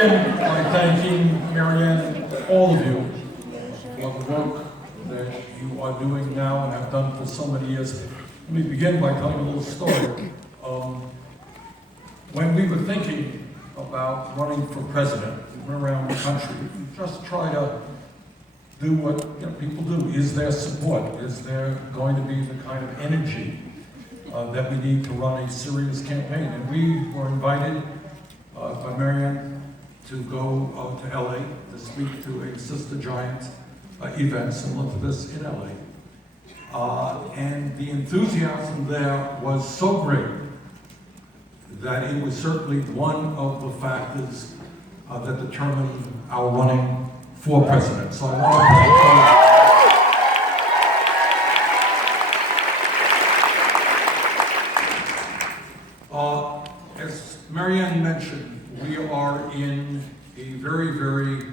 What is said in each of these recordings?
begin by thanking Marianne, all of you, for the work that you are doing now and have done for so many years. Let me begin by telling a little story. When we were thinking about running for president, we went around the country, we just try to do what people do. Is there support? Is there going to be the kind of energy that we need to run a serious campaign? And we were invited by Marianne to go to LA to speak to a Sister Giant event similar to this in LA. And the enthusiasm there was so great that it was certainly one of the factors that determined our running for president. So I want to thank as Marianne mentioned, we are in a very, very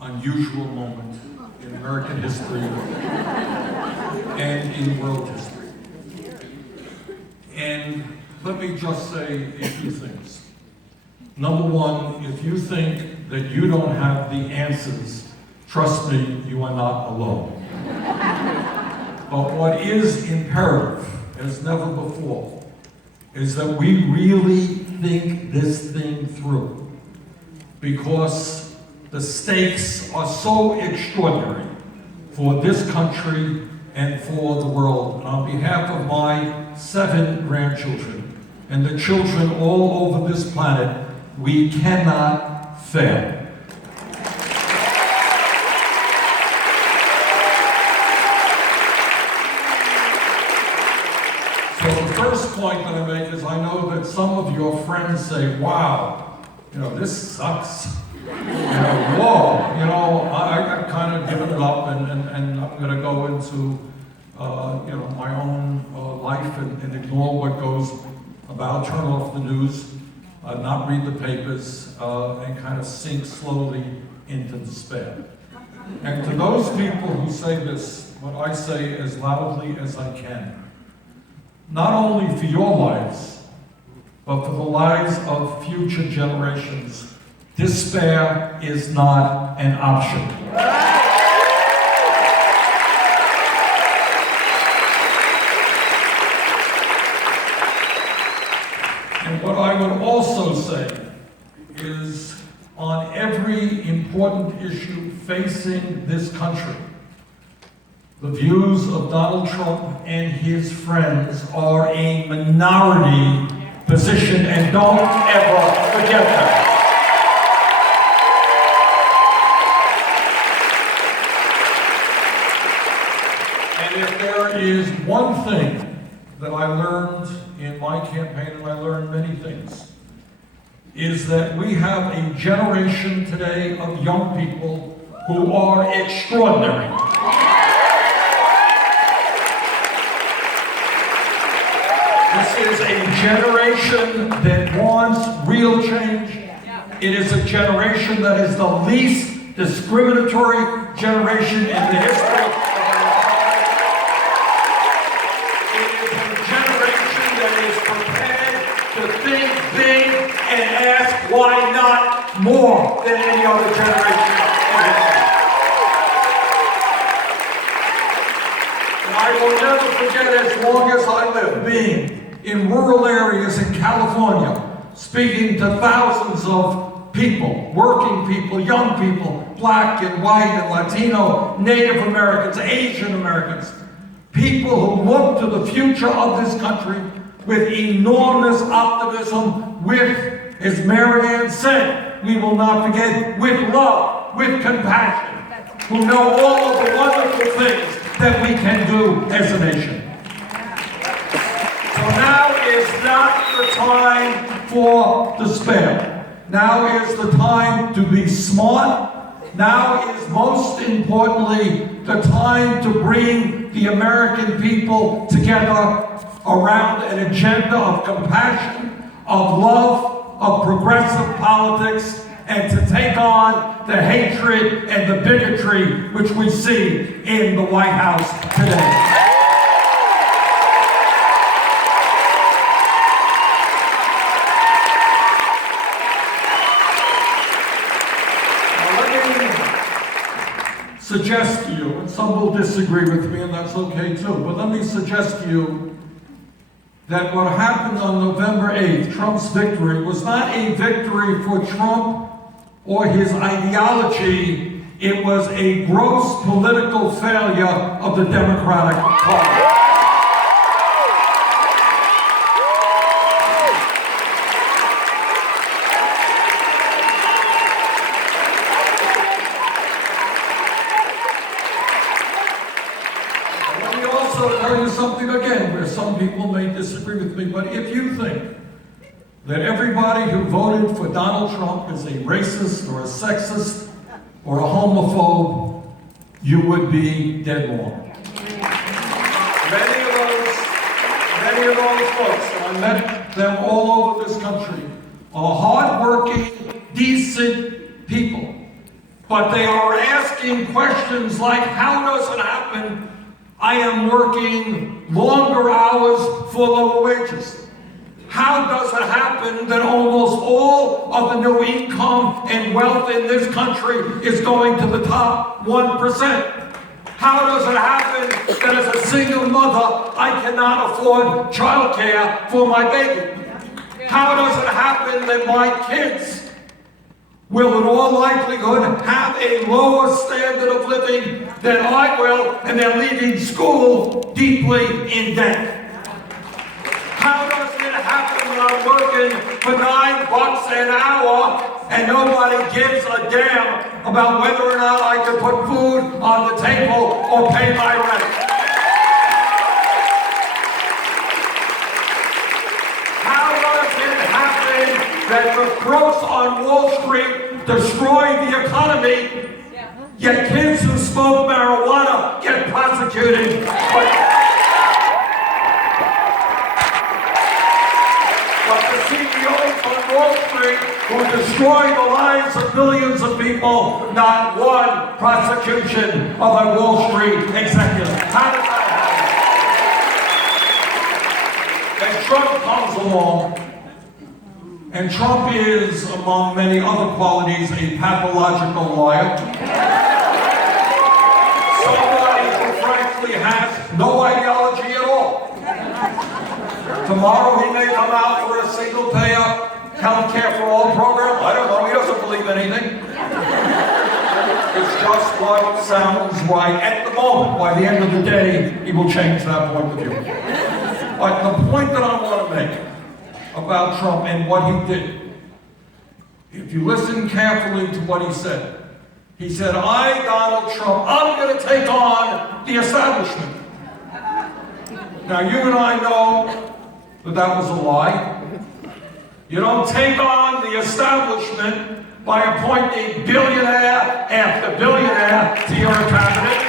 unusual moment in American history and in world history. And let me just say a few things. Number one, if you think that you don't have the answers, trust me, you are not alone. But what is imperative, as never before, is that we really think this thing through, because the stakes are so extraordinary for this country and for the world. And on behalf of my 7 grandchildren and the children all over this planet, we cannot fail. So the first point that I make is I know that some of your friends say, wow, this sucks. Whoa, I've kind of given it up and I'm going to go into, my own life and ignore what goes about, turn off the news, not read the papers, and kind of sink slowly into despair. And to those people who say this, what I say as loudly as I can, not only for your lives, but for the lives of future generations, despair is not an option. And what I would also say is, on every important issue facing this country, the views of Donald Trump and his friends are a minority position, and don't ever forget that. And if there is one thing that I learned in my campaign, and I learned many things, is that we have a generation today of young people who are extraordinary. This is a generation that wants real change. It is a generation that is the least discriminatory generation in the history of our lives. It is a generation that is prepared to think big and ask why not more than any other generation. And I will never forget, as long as I live, being in rural areas in California, speaking to thousands of people, working people, young people, black and white and Latino, Native Americans, Asian Americans, people who look to the future of this country with enormous optimism, with, as Marianne said, we will not forget, with love, with compassion, who know all of the wonderful things that we can do as a nation. So now is not the time for despair. Now is the time to be smart. Now is most importantly the time to bring the American people together around an agenda of compassion, of love, of progressive politics, and to take on the hatred and the bigotry which we see in the White House today. suggest to you, and some will disagree with me, and that's okay too, but let me suggest to you that what happened on November 8th, Trump's victory, was not a victory for Trump or his ideology. It was a gross political failure of the Democratic Party. Also tell you something again, where some people may disagree with me, but if you think that everybody who voted for Donald Trump is a racist or a sexist or a homophobe, you would be dead wrong. Many of those folks, and I met them all over this country, are hardworking, decent people. But they are asking questions like, how does it happen I am working longer hours for lower wages? How does it happen that almost all of the new income and wealth in this country is going to the top 1%? How does it happen that as a single mother, I cannot afford childcare for my baby? How does it happen that my kids will in all likelihood have a lower standard of living than I will, and they're leaving school deeply in debt? How does it happen that I'm working for $9 an hour and nobody gives a damn about whether or not I can put food on the table or pay my rent? How does it happen that the crooks on Wall Street destroy the economy, yet kids who smoke marijuana get prosecuted? But the CEOs on Wall Street who destroy the lives of millions of people, not one prosecution of a Wall Street executive. How does that happen? And Trump comes along, and Trump is, among many other qualities, a pathological liar. Somebody who frankly has no ideology at all. Tomorrow he may come out for a single-payer health care for all program. I don't know, he doesn't believe anything. It's just what sounds right at the moment. By the end of the day, he will change that point of view. But the point that I want to make about Trump and what he did, if you listen carefully to what he said, I, Donald Trump, I'm going to take on the establishment. Now, you and I know that that was a lie. You don't take on the establishment by appointing billionaire after billionaire to your cabinet.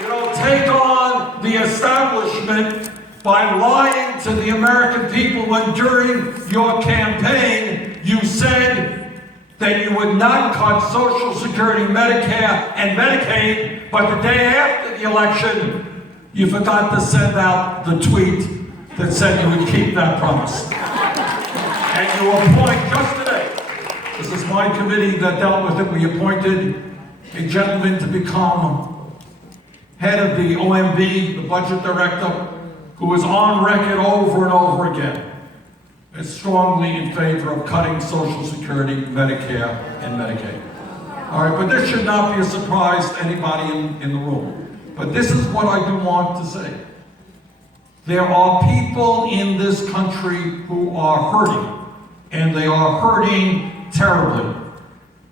You don't take on the establishment by lying to the American people when during your campaign you said that you would not cut Social Security, Medicare, and Medicaid, but the day after the election, you forgot to send out the tweet that said you would keep that promise. And you appoint, just today, this is my committee that dealt with it, we appointed a gentleman to become head of the OMB, the budget director, who was on record over and over again is strongly in favor of cutting Social Security, Medicare, and Medicaid. All right, but this should not be a surprise to anybody in the room. But this is what I do want to say. There are people in this country who are hurting, and they are hurting terribly.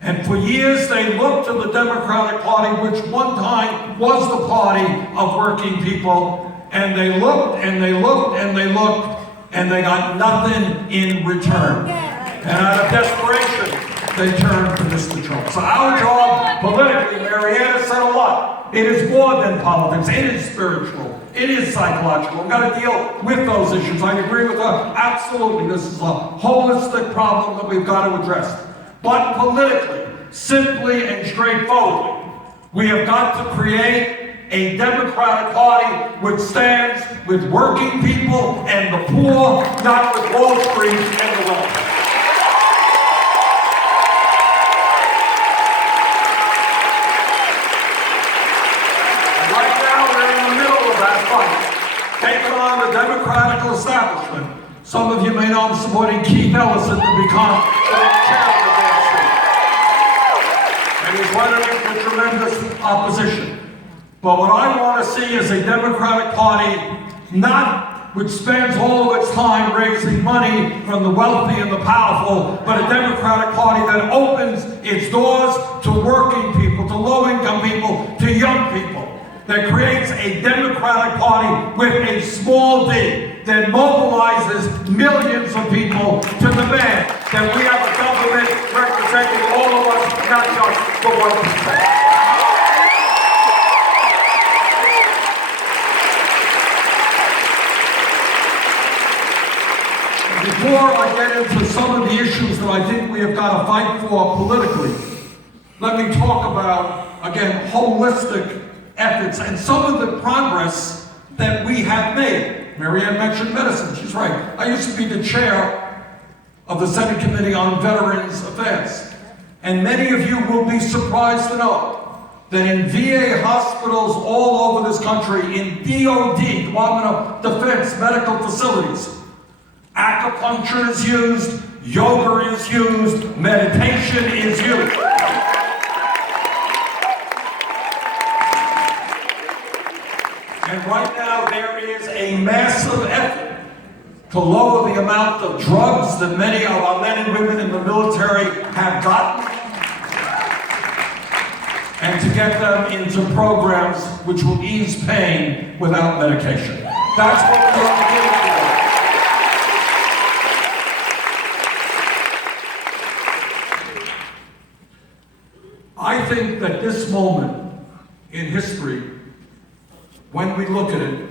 And for years they looked to the Democratic Party, which one time was the party of working people, and they looked and they looked and they looked, and they got nothing in return. And out of desperation, they turned to Mr. Trump. So our job politically, Marietta said a lot. It is more than politics. It is spiritual. It is psychological. We've got to deal with those issues. I agree with her. Absolutely. This is a holistic problem that we've got to address. But politically, simply and straightforwardly, we have got to create a Democratic Party which stands with working people and the poor, not with Wall Street and the wealthy. Democratic establishment. Some of you may know I'm supporting Keith Ellison to become the chair of the DNC. And he's running into tremendous opposition. But what I want to see is a Democratic Party which spends all of its time raising money from the wealthy and the powerful, but a Democratic Party that opens its doors to working people, to low-income people, to young people, that creates a Democratic Party with a small d, that mobilizes millions of people to demand that we have a government representing all of us, not just the 1%. Before I get into some of the issues that I think we have got to fight for politically, let me talk about, again, holistic efforts and some of the progress that we have made. Marianne mentioned medicine, she's right. I used to be the chair of the Senate Committee on Veterans Affairs. And many of you will be surprised to know that in VA hospitals all over this country, in DOD, Department of Defense medical facilities, acupuncture is used, yoga is used, meditation is used. And right now there is a massive effort to lower the amount of drugs that many of our men and women in the military have gotten, and to get them into programs which will ease pain without medication. That's what we're looking for. I think that this moment in history, when we look at it,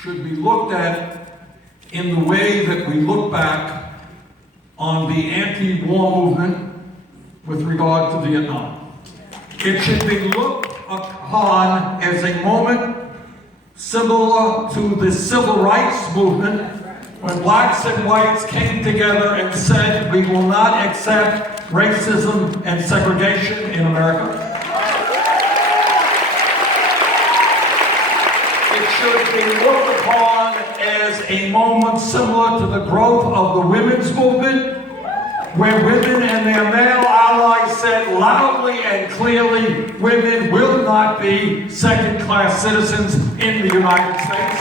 should be looked at in the way that we look back on the anti-war movement with regard to Vietnam. It should be looked upon as a moment similar to the civil rights movement, when blacks and whites came together and said, we will not accept racism and segregation in America. It should be looked upon as a moment similar to the growth of the women's movement, where women and their male allies said loudly and clearly, women will not be second-class citizens in the United States.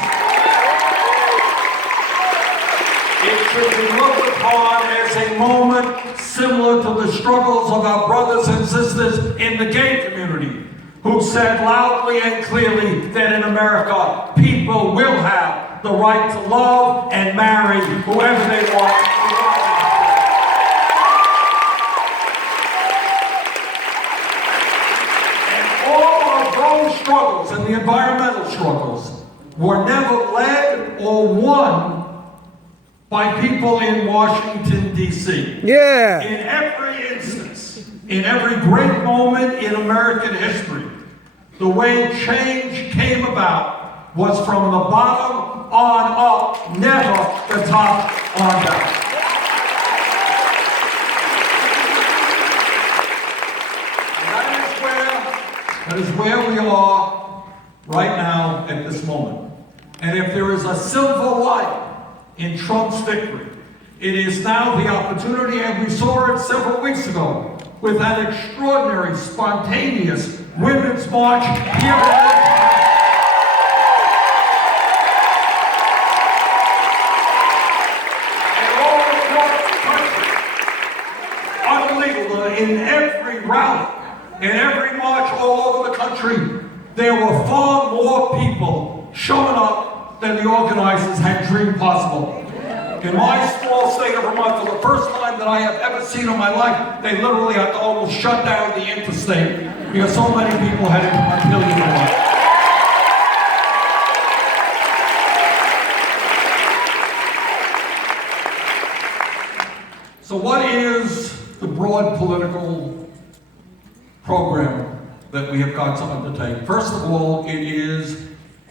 It should be looked upon as a moment similar to the struggles of our brothers and sisters in the gay community, who said loudly and clearly that in America, people will have the right to love and marry whoever they want. And all of those struggles and the environmental struggles were never led or won by people in Washington, D.C. Yeah. In every instance, in every great moment in American history, the way change came about was from the bottom on up, never the top on down. And that is where we are right now at this moment. And if there is a silver light in Trump's victory, it is now the opportunity, and we saw it several weeks ago, with that extraordinary, spontaneous Women's March here in Washington. And all across the country, unbelievable, in every rally, in every march all over the country, there were far more people showing up than the organizers had dreamed possible. In my small state of Vermont, for the first time that I have ever seen in my life, they literally had to almost shut down the interstate because so many people had to come on Vermont. So what is the broad political program that we have got to undertake? First of all, it is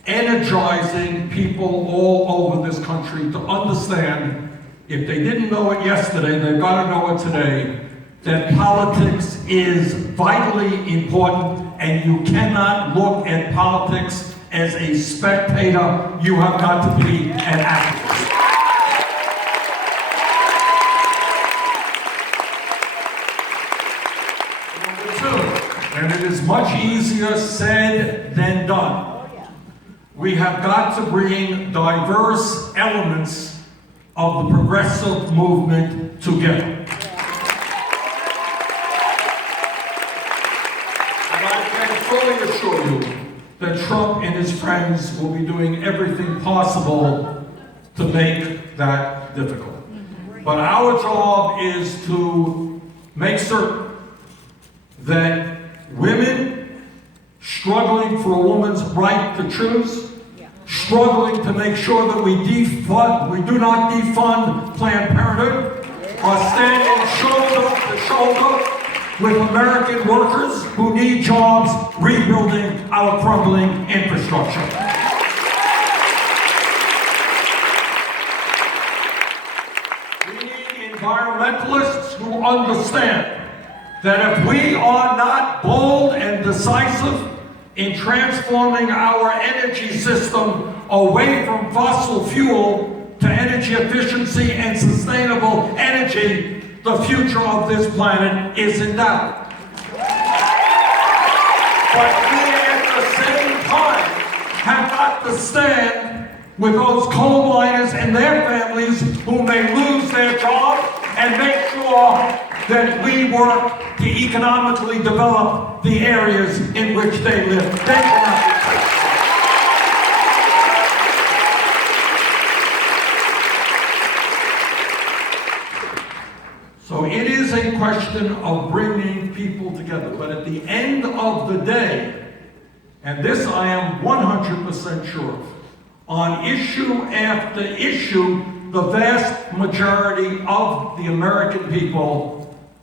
energizing people all over this country to understand, if they didn't know it yesterday, they've got to know it today, that politics is vitally important, and you cannot look at politics as a spectator. You have got to be an activist. Number two, and it is much easier said than done, we have got to bring diverse elements of the progressive movement together. And I can fully assure you that Trump and his friends will be doing everything possible to make that difficult. But our job is to make certain that women struggling for a woman's right to choose, struggling to make sure that we do not defund Planned Parenthood, are standing shoulder to shoulder with American workers who need jobs, rebuilding our crumbling infrastructure. We need environmentalists who understand that if we are not bold and decisive in transforming our energy system away from fossil fuel to energy efficiency and sustainable energy, the future of this planet is in doubt. But we at the same time have got to stand with those coal miners and their families who may lose their jobs and make sure that we work to economically develop the areas in which they live. They cannot be touched. So it is a question of bringing people together. But at the end of the day, and this I am 100% sure of, on issue after issue, the vast majority of the American people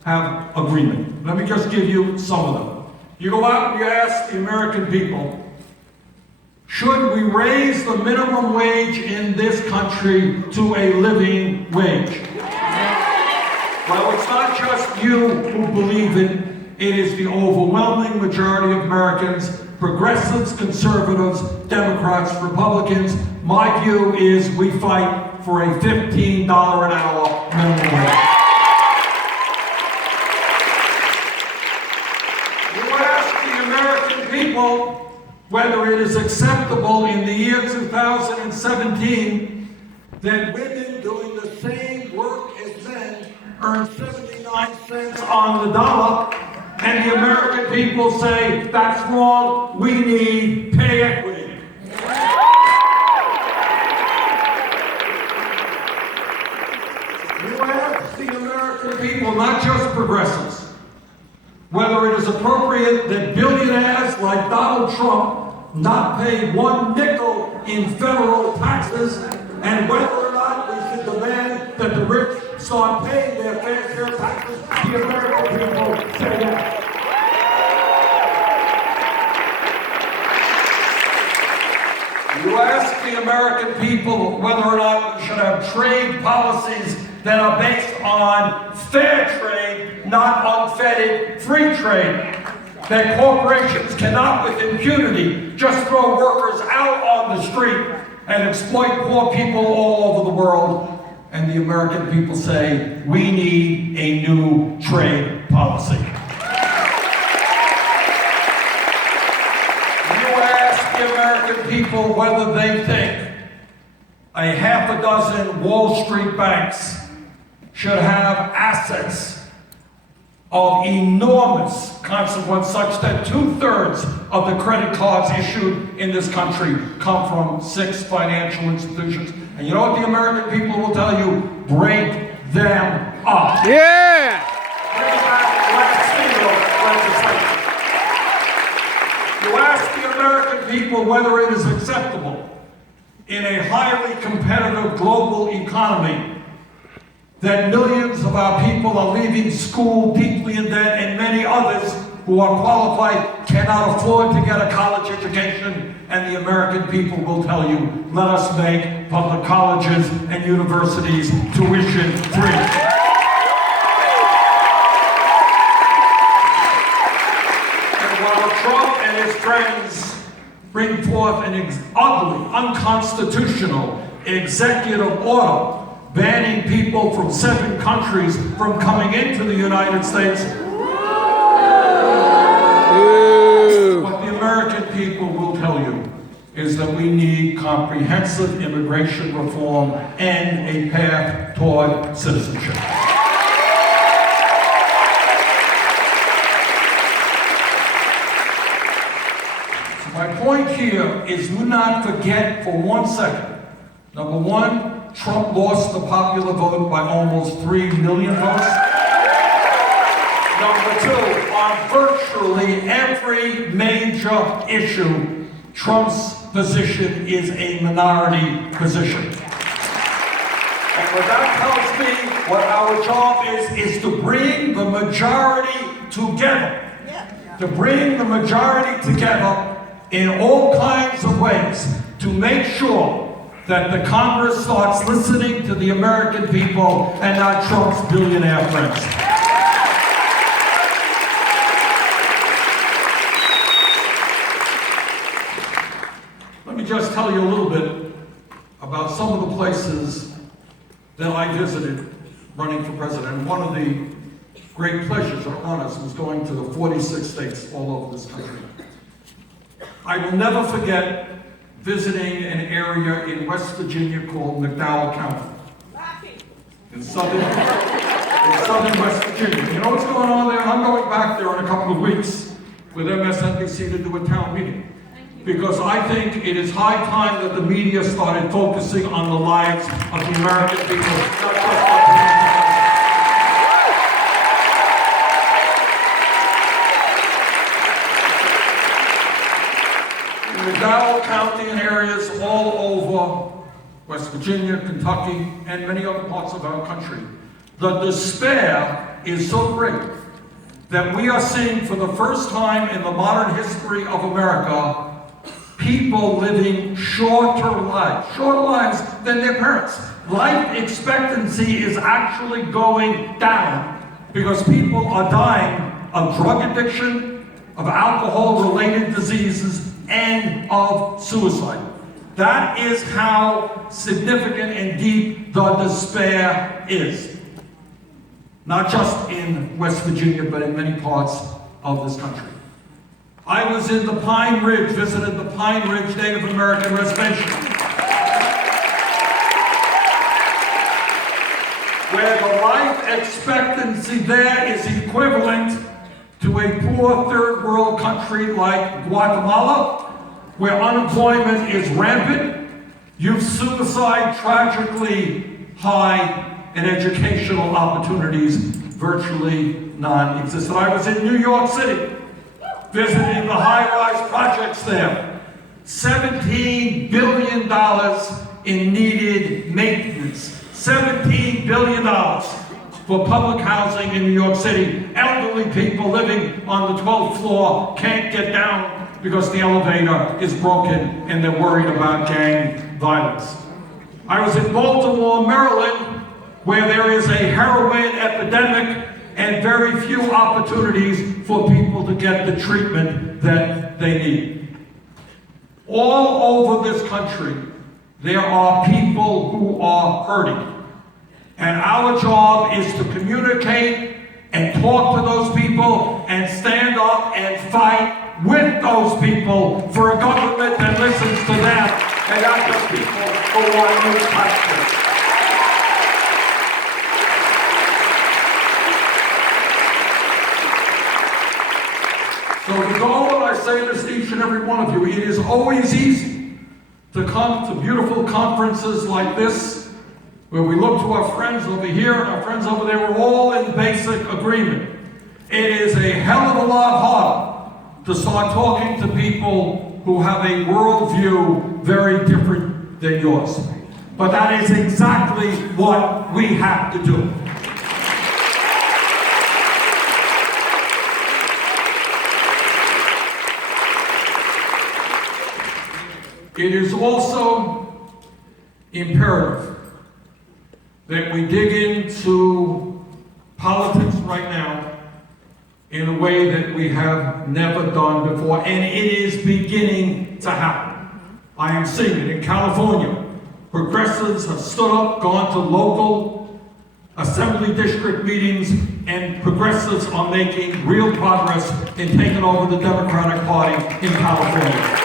have agreement. Let me just give you some of them. You go out and you ask the American people, should we raise the minimum wage in this country to a living wage? Well, it's not just you who believe it. It is the overwhelming majority of Americans, progressives, conservatives, Democrats, Republicans. My view is we fight for a $15 an hour minimum wage. You ask the American people whether it is acceptable in the year 2017 that women doing the same work as men earn 79 cents on the dollar, and the American people say that's wrong, we need pay equity. You ask the American people, not just progressives, whether it is appropriate that billionaires like Donald Trump not pay one nickel in federal taxes, and whether or not we should demand that the rich start paying their fair share of taxes. The American people say yes. You ask the American people whether or not we should have trade policies that are based on fair trade, not unfettered free trade. That corporations cannot with impunity just throw workers out on the street and exploit poor people all over the world. And the American people say, we need a new trade policy. You ask the American people whether they think a half a dozen Wall Street banks should have assets of enormous consequence, such that 2/3 of the credit cards issued in this country come from 6 financial institutions. And you know what the American people will tell you? Break them up. Yeah! Bring back legislation. You ask the American people whether it is acceptable in a highly competitive global economy that millions of our people are leaving school deeply in debt, and many others who are qualified cannot afford to get a college education, and the American people will tell you, let us make public colleges and universities tuition free. And while Trump and his friends bring forth an ugly, unconstitutional executive order banning people from 7 countries from coming into the United States. What the American people will tell you is that we need comprehensive immigration reform and a path toward citizenship. So my point here is do not forget for 1 second. Number one, Trump lost the popular vote by almost 3 million votes. Number two, on virtually every major issue, Trump's position is a minority position. And what that tells me, what our job is to bring the majority together. To bring the majority together in all kinds of ways to make sure that the Congress starts listening to the American people and not Trump's billionaire friends. Let me just tell you a little bit about some of the places that I visited running for president. One of the great pleasures or honors was going to the 46 states all over this country. I will never forget visiting an area in West Virginia called McDowell County. In southern West Virginia. You know what's going on there? I'm going back there in a couple of weeks with MSNBC to do a town meeting. Because I think it is high time that the media started focusing on the lives of the American people, not just our political. McDowell County and areas all over West Virginia, Kentucky, and many other parts of our country. The despair is so great that we are seeing for the first time in the modern history of America, people living shorter lives than their parents. Life expectancy is actually going down because people are dying of drug addiction, of alcohol-related diseases, and of suicide. That is how significant and deep the despair is. Not just in West Virginia, but in many parts of this country. I was in the Pine Ridge, visited the Pine Ridge Native American Reservation, where the life expectancy there is equivalent to a poor third world country like Guatemala, where unemployment is rampant, youth suicide tragically high, and educational opportunities virtually non-existent. I was in New York City, visiting the high-rise projects there. $17 billion in needed maintenance. $17 billion for public housing in New York City. Elderly people living on the 12th floor can't get down because the elevator is broken and they're worried about gang violence. I was in Baltimore, Maryland, where there is a heroin epidemic and very few opportunities for people to get the treatment that they need. All over this country, there are people who are hurting. And our job is to communicate and talk to those people and stand up and fight with those people for a government that listens to them and not just people who want new taxes. So the goal, and I say this to each and every one of you, it is always easy to come to beautiful conferences like this, where we look to our friends over here and our friends over there, we're all in basic agreement. It is a hell of a lot harder to start talking to people who have a worldview very different than yours. But that is exactly what we have to do. It is also imperative that we dig into politics right now in a way that we have never done before, and it is beginning beginning to happen. I am seeing it in California. Progressives have stood up, gone to local assembly district meetings, and progressives are making real progress in taking over the Democratic Party in California.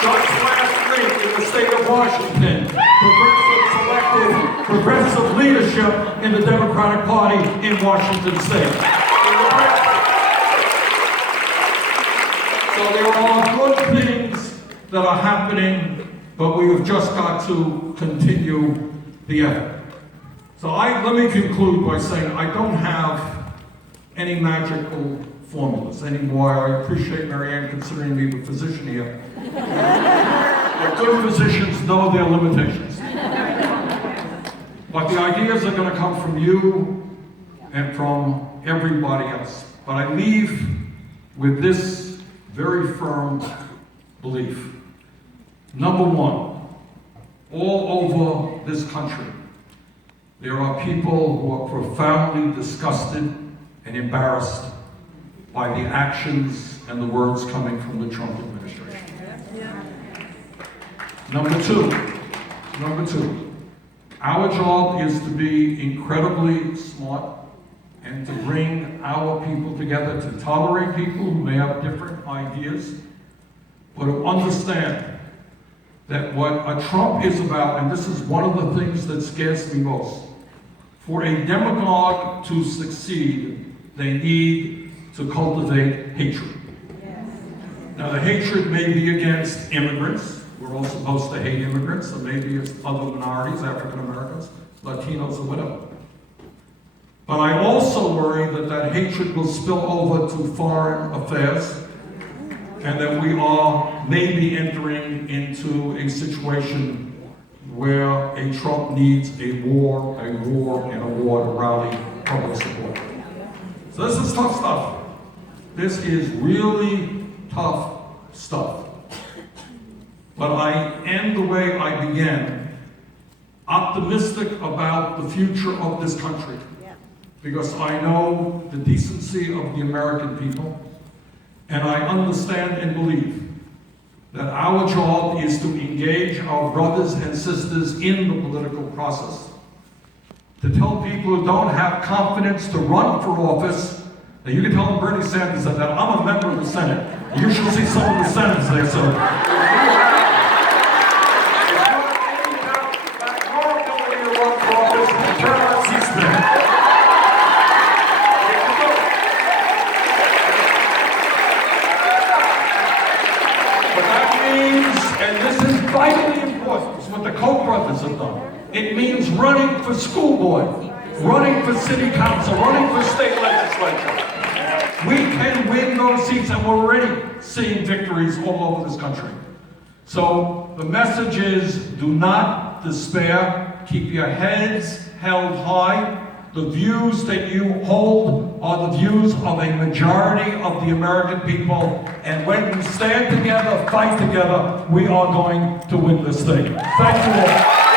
Just last week in the state of Washington, progressives elected progressive leadership in the Democratic Party in Washington state. So there are good things that are happening, but we have just got to continue the effort. So let me conclude by saying I don't have any magical formulas anymore. I appreciate Marianne considering me the physician here. But good physicians know their limitations. But the ideas are going to come from you and from everybody else. But I leave with this very firm belief. Number one, all over this country, there are people who are profoundly disgusted and embarrassed by the actions and the words coming from the Trump administration. Number two, our job is to be incredibly smart and to bring our people together, to tolerate people who may have different ideas, but to understand that what a Trump is about, and this is one of the things that scares me most, for a demagogue to succeed, they need to cultivate hatred. Now, the hatred may be against immigrants. We're all supposed to hate immigrants, or maybe it's other minorities, African Americans, Latinos, or whatever. But I also worry that that hatred will spill over to foreign affairs, and that we are maybe entering into a situation where a Trump needs a war, and a war to rally public support. So this is tough stuff. This is really tough stuff. But I end the way I began, optimistic about the future of this country. Because I know the decency of the American people, and I understand and believe that our job is to engage our brothers and sisters in the political process, to tell people who don't have confidence to run for office. Now you can tell them Bernie Sanders said that. I'm a member of the Senate. You should see some of the senators there, so. Your ability to run for office, turn on C-SPAN. And this is vitally important. It's what the Koch brothers have done. It means running for school board, running for city council, running for state legislature. We can win those seats, and we're already seeing victories all over this country. So the message is, do not despair. Keep your heads held high. The views that you hold are the views of a majority of the American people. And when we stand together, fight together, we are going to win this thing. Thank you all.